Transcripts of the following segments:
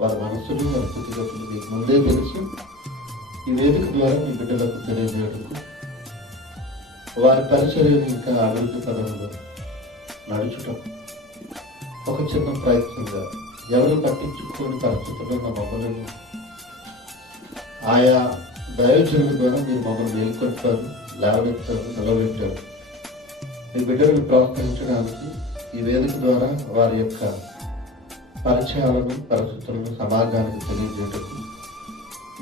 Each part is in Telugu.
వారి మనసులు, వారి స్థితిగతులు మీకు ముందే తెలుసు. ఈ వేదిక ద్వారా మీ బిడ్డలకు తెలియజేయటకు, వారి పరిచర్యను ఇంకా అభివృద్ధి పదంలో నడుచుటం ఒక చిన్న ప్రయత్నంగా ఎవరు పట్టించుకోని పరిస్థితుల్లో ఉన్న మమ్మల్ని ఆయా దైవజనుల ద్వారా మీరు మమ్మల్ని మేల్కొంటారు, లేవనెత్తారు, నిలబెట్టారు. మీ బిడ్డలను ప్రోత్సహించడానికి ఈ వేదిక ద్వారా వారి యొక్క పరిచయాలను, పరిస్థితులను సమాజానికి తెలియజేయటకు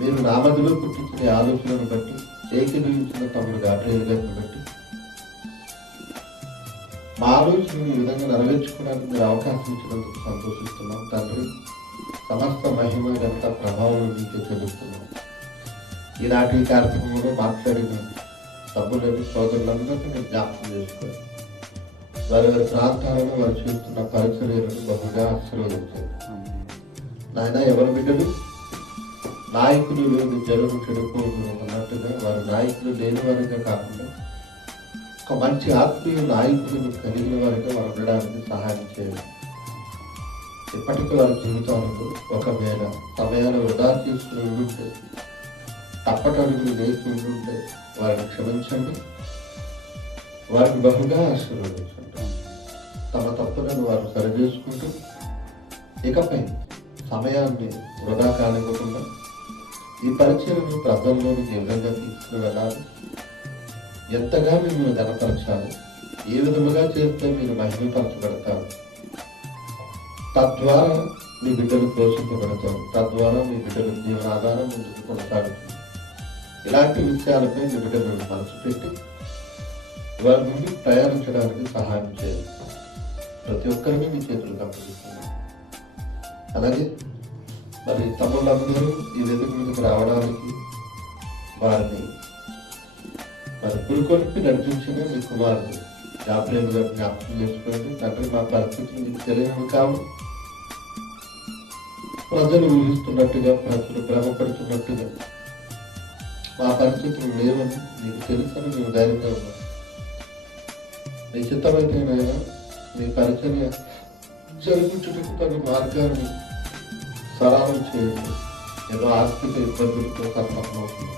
మీరు నా మధ్యలో పుట్టించిన ఆలోచనను బట్టి, ఏకీభవించిన తమను గాబ్రియల్ గారిని బట్టి మా ఆలోచనను ఈ విధంగా నెరవేర్చుకోవడానికి మీరు అవకాశం ఇచ్చినందుకు సంతోషిస్తున్నాం తండ్రి. సమస్త మహిమ, ఘనత, ప్రభావం మీకే చెల్లిస్తున్నాం. ఈనాటి ఈ కార్యక్రమంలో మాట్లాడిన సభ్యులను, సోదరులందరికీ మీరు జ్ఞాపకం చేసుకోండి. వారి వారి ప్రాంతాలను వారు చేస్తున్న పరిచర్యలను బహుగా ఆశీర్వదించారు నాయన. ఎవరి బిడ్డలు నాయకులు లేని జనులు చెడిపోదు అన్నట్టుగా వారు నాయకులు లేని వారిగా కాకుండా ఒక మంచి ఆత్మీయ నాయకులను కలిగిన వారిగా వారు ఉండడానికి సహాయం చేయాలి. ఇప్పటికీ వారి జీవితాలకు ఒకవేళ సమయాన్ని వృధా చేసుకుని ఉంటే, తప్పటడుగులు లేచి ఉంటే వారిని క్షమించండి, వారిని బహుగా ఆశీర్వదించండి. తమ తప్పులను వారు సరిచేసుకుంటూ ఇకపై సమయాన్ని వృధా కానివ్వకుండా ఈ పరిచయను ప్రజల్లోనికి ఏ విధంగా తీసుకుని వెళ్ళాలి, ఎంతగా మిమ్మల్ని గణపరచాలి, ఏ విధముగా చేస్తే మీరు మహిమపరచబడతారు, తద్వారా మీ బిడ్డలు పోషింపబడతారు, తద్వారా మీ బిడ్డలు జీవనాధారం ముందుకు కొనసాగుతుంది. ఇలాంటి విషయాలపై మీ బిడ్డలను మనసు పెట్టి వారి నుండి ప్రయాణించడానికి సహాయం చేయాలి. ప్రతి ఒక్కరిని మీ చేతులకు అప్పగిస్తున్నాను. అలాగే మరి తమ్ముళ్ళందరూ ఈ వేదిక మీదకి రావడానికి వారిని మరి పురుకొలిపి నడిపించిన మీ కుమారుడు గాబ్రియల్ గారు జ్ఞాపకం చేసుకోండి. తండ్రి, మా పరిస్థితులు మీకు తెలియనివి కావు. ప్రజలు ఊహిస్తున్నట్టుగా, ప్రజలు భ్రమపడుతున్నట్టుగా మా పరిస్థితులు లేవని మీకు తెలుసని మేము ధైర్యంగా ఉన్నాం. మీ చిత్తమైతేనైనా మీ పరిచర్య జరుగుతున్నట్టు తన మార్గాన్ని సరళం చేయండి. ఏదో ఆర్థిక ఇబ్బందులతో సతమతమవుతుంది.